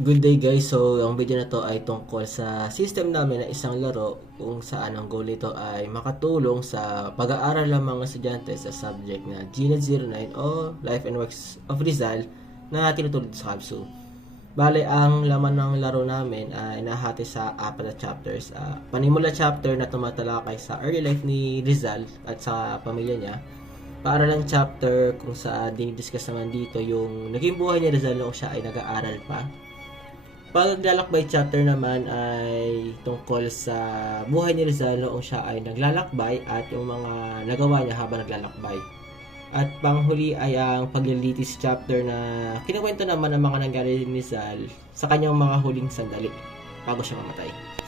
Good day guys, so ang video na to ay tungkol sa system namin na isang laro kung saan ang goal nito ay makatulong sa pag-aaral ng mga estudyante sa subject na GNET 09 o Life and Works of Rizal na tinutulog sa KABSU. Bale, ang laman ng laro namin ay nahati sa apat na chapters. Panimula chapter na tumatalakay sa early life ni Rizal at sa pamilya niya. Paaralang chapter kung saan dinidiscuss naman dito yung naging buhay ni Rizal noong siya ay nag-aaral pa. Paglalakbay chapter naman ay tungkol sa buhay ni Rizal noong siya ay naglalakbay at yung mga nagawa niya habang naglalakbay. At panghuli ay ang paglilitis chapter na kinukwento naman ang mga nangyari ni Rizal sa kanyang mga huling sandali bago siya mamatay.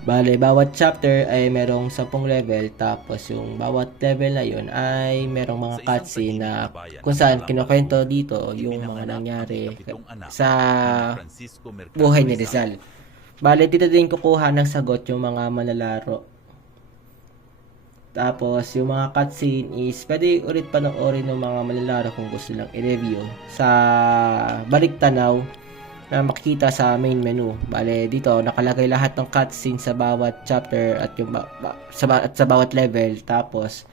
Bale, bawat chapter ay merong 10 level, tapos yung bawat level na yun ay merong mga cutscene na kung saan kinukwento dito yung mga nangyari sa buhay ni Rizal. Bale, dito din kukuha ng sagot yung mga manlalaro. Tapos, yung mga cutscene is pwede ulit panoorin ng mga manlalaro kung gusto lang i-review sa balik tanaw na makikita sa main menu. Bale, dito nakalagay lahat ng cutscene sa bawat chapter at yung sa bawat level. Tapos,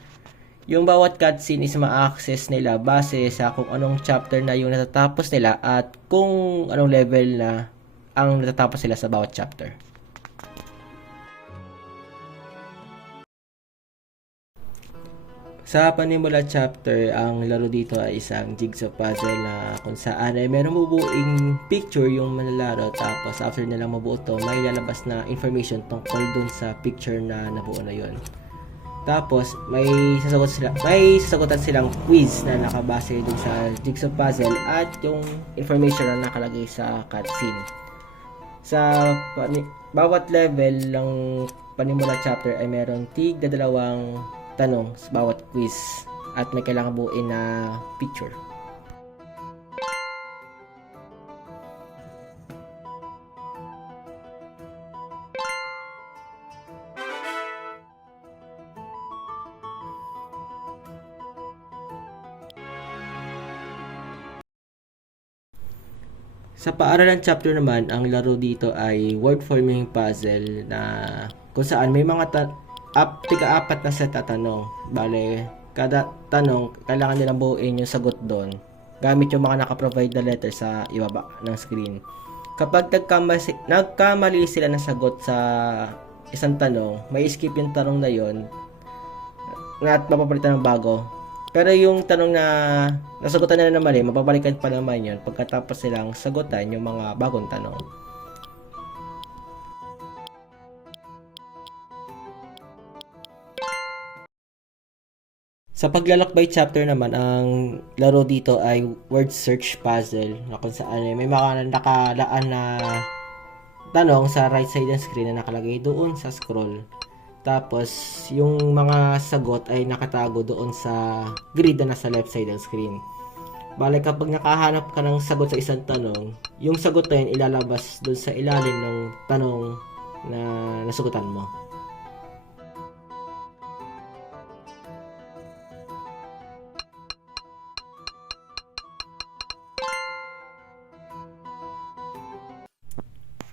yung bawat cutscene is ma-access nila base sa kung anong chapter na yung natatapos nila at kung anong level na ang natatapos nila sa bawat chapter. Sa panimula chapter, ang laro dito ay isang jigsaw puzzle na kung saan ay meron bubuing picture yung manlalaro, tapos after nilang mabuo to, may lalabas na information tungkol dun sa picture na nabuo na yon. Tapos may sasagutan silang quiz na nakabase dun sa jigsaw puzzle at yung information na nakalagay sa cutscene. Sa bawat level ng panimula chapter ay meron tig na dalawang tanong sa bawat quiz at may kailangan buuin na picture. Sa paaralang chapter naman, ang laro dito ay word forming puzzle na kung saan may mga tika-apat na set na tanong. Bale, kada tanong, kailangan nilang buuin yung sagot doon gamit yung mga naka-provide na letter sa ibaba ng screen. Kapag nagkamali sila ng sagot sa isang tanong, may skip yung tanong na yon at mapapalitan ng bago. Pero yung tanong na nasagutan nila na mali, mapapalikan pa naman yun pagkatapos silang sagutan yung mga bagong tanong. Sa paglalakbay chapter naman, ang laro dito ay word search puzzle na kung saan may mga nakalaan na tanong sa right side ng screen na nakalagay doon sa scroll. Tapos, yung mga sagot ay nakatago doon sa grid na nasa left side ng screen. Bale, kapag nakahanap ka ng sagot sa isang tanong, yung sagot na yun ilalabas doon sa ilalim ng tanong na nasagutan mo.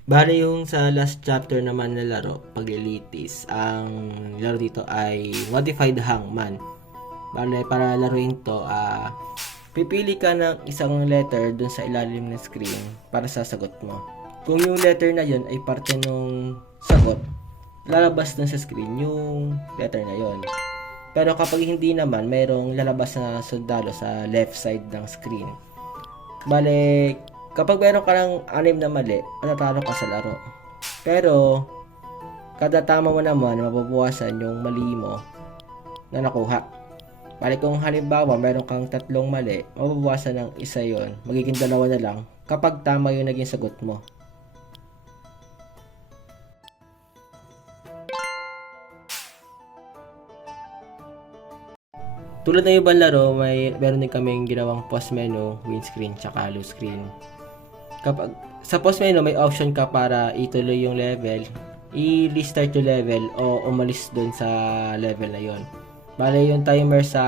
Bale, yung sa last chapter naman na laro, paglilitis, ang laro dito ay modified hangman. Bale, para laruin to, pipili ka ng isang letter dun sa ilalim ng screen para sa sagot mo. Kung yung letter na yun ay parte ng sagot, lalabas dun sa screen yung letter na yun. Pero kapag hindi naman, mayroong lalabas na sundalo sa left side ng screen. Bale, kapag meron ka ng 6 na mali, matatalo ka sa laro. Pero, kada tama mo naman, mababawasan yung mali mo na nakuha. Bali, kung halimbawa, meron kang 3 mali, mababawasan ng isa yon, magiging 2 na lang kapag tama yung naging sagot mo. Tulad ng ibang laro, meron din kaming ginawang pause menu, windscreen, tsaka loose screen. Kapag sa pause menu, may option ka para ituloy yung level, i-restart yung level o umalis dun sa level na yon. Bale, yung timer sa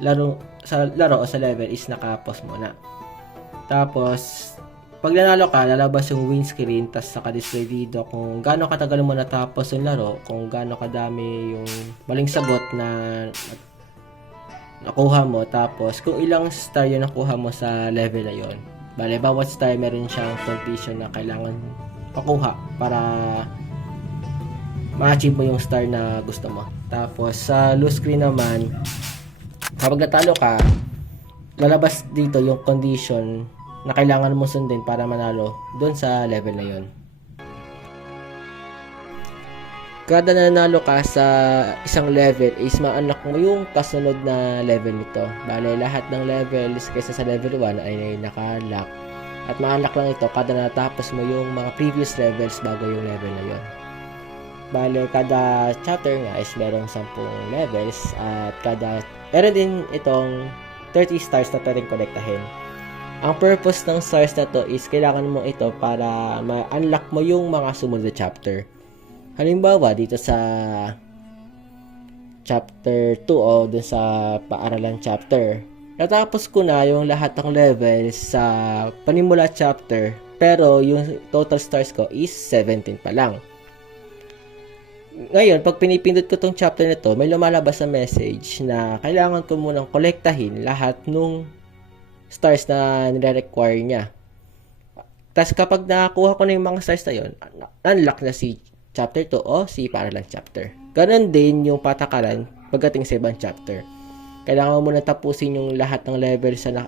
laro o sa level is naka-pause muna. Tapos, pag nanalo ka, lalabas yung win screen, tapos naka-display dito kung gaano katagal mo natapos yung laro, kung gaano kadami yung maling sagot na nakuha mo, tapos kung ilang star yung nakuha mo sa level na yon. Bale, bawat star meron siyang condition na kailangan pakuha para ma-achieve mo yung star na gusto mo. Tapos, sa lose screen naman, kapag natalo ka, lalabas dito yung condition na kailangan mo sundin para manalo doon sa level na yon. Kada nanalo ka sa isang level is ma-unlock mo yung kasunod na level nito. Bale, lahat ng levels kaysa sa level 1 ay naka-lock. At ma-unlock lang ito kada natapos mo yung mga previous levels bago yung level na yon. Bale, kada chapter nga is merong 10 levels at meron din itong 30 stars na pwedeng kolektahin. Ang purpose ng stars na to is kailangan mo ito para ma-unlock mo yung mga sumunod na chapter. Halimbawa, dito sa chapter 2 o dun sa paaralan chapter, natapos ko na yung lahat ng levels sa panimula chapter, pero yung total stars ko is 17 pa lang. Ngayon, pag pinipindot ko tong chapter na to, may lumalabas na message na kailangan ko munang kolektahin lahat nung stars na nire-require niya. Tapos kapag nakakuha ko na yung mga stars na yun, unlock na si chapter 2 o si paaralan chapter. Ganon din yung patakaran pagdating sa ibang chapter. Kailangan mo muna tapusin yung lahat ng level sa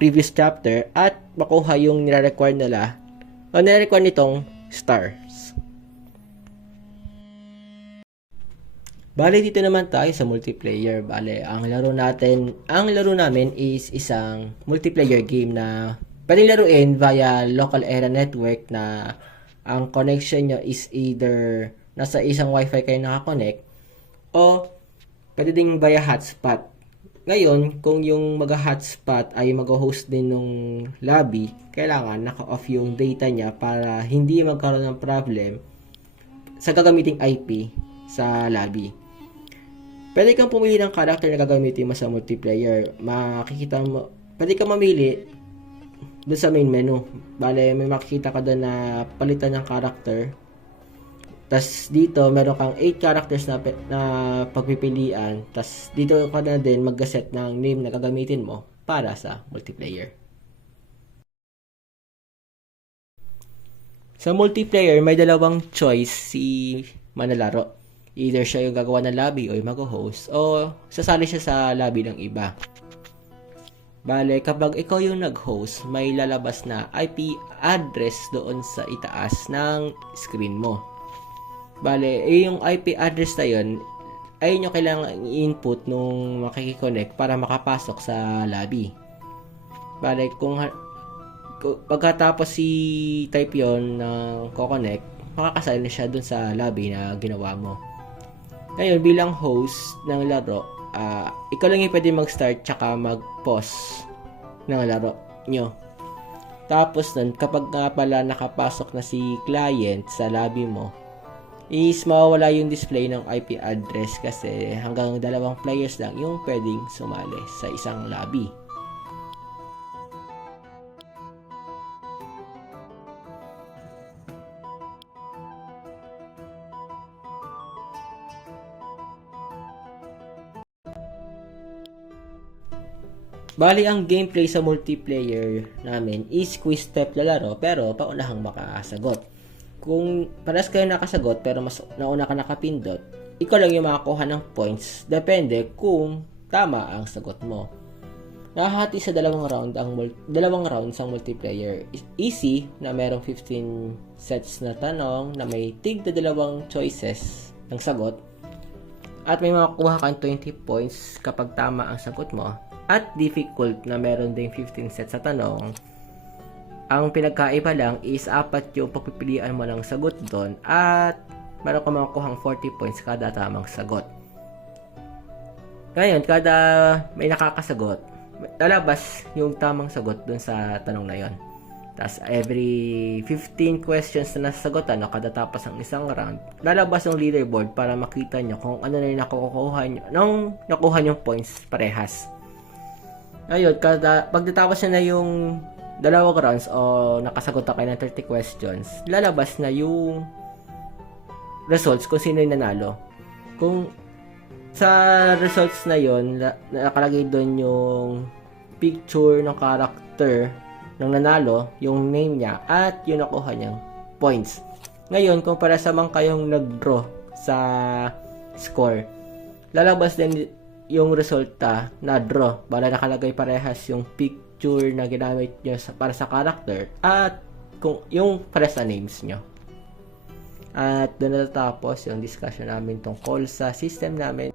previous chapter at makuha yung nire-require nila o nire-require nitong stars. Bale, dito naman tayo sa multiplayer. Bale, ang laro namin is isang multiplayer game na pwedeng laruin via local area network na ang connection nyo is either nasa isang wifi kayo nakakonect o pwede ding via hotspot. Ngayon, kung yung mag-hotspot ay mag-host din ng lobby, kailangan naka-off yung data niya para hindi magkaroon ng problem sa gagamiting IP sa lobby. Pwede kang pumili ng character na gagamitin mo sa multiplayer. Makikita mo, pwede kang mamili doon sa main menu. Bale, may makikita ka doon na palitan ng character. Tas dito, meron kang 8 characters na pagpipilian. Tas dito ka na din mag-set ng name na gagamitin mo para sa multiplayer. Sa multiplayer, may dalawang choice si manlalaro. Either siya yung gagawa ng lobby o yung mag-host o sasali siya sa lobby ng iba. Bale, kapag ikaw yung nag-host, may lalabas na IP address doon sa itaas ng screen mo. Bale, yung IP address na yun, ay yung kailangan i-input nung makikiconnect para makapasok sa lobby. Bale, kung pagkatapos si type yon ng ko-connect, makakasali na siya doon sa lobby na ginawa mo. Ngayon, bilang host ng laro, ikaw lang yung pwede mag-start tsaka mag-pause ng laro nyo. Tapos nun, kapag nga pala nakapasok na si client sa lobby mo, is mawawala yung display ng IP address kasi hanggang 2 players lang yung pwedeng sumali sa isang lobby. Bali, ang gameplay sa multiplayer namin is quiz step lalaro pero paunahang makasagot. Kung paras kayo nakasagot pero mas nauna ka nakapindot, ikaw lang yung makakuha ng points depende kung tama ang sagot mo. Nahahati sa dalawang round ang multiplayer. Easy na merong 15 sets na tanong na may tig na 2 choices ng sagot at may makakuha kang 20 points kapag tama ang sagot mo. At difficult na meron ding 15 sets sa tanong. Ang pinagkaiba lang is 4 yung pagpipilian mo ng sagot doon at meron ka makukuhang 40 points kada tamang sagot. Ngayon, kada may nakakasagot, lalabas yung tamang sagot doon sa tanong na yon. Tas every 15 questions na nasasagutan o kadatapos ng isang round, lalabas yung leaderboard para makita nyo kung ano na yung nakukuha nyo, nung nakuha yung points parehas. Ngayon, pag natapos na yung dalawang rounds o nakasagot na kayo ng 30 questions, lalabas na yung results kung sino yung nanalo. Kung sa results na yon nakalagay doon yung picture ng character ng nanalo, yung name niya, at yung nakuha niyang points. Ngayon, kung para sa mga kayong nag-draw sa score, lalabas din yung resulta na draw. Bala nakalagay parehas yung picture na ginamit nyo para sa character at kung yung para sa names nyo. At doon natatapos yung discussion namin tungkol sa system namin.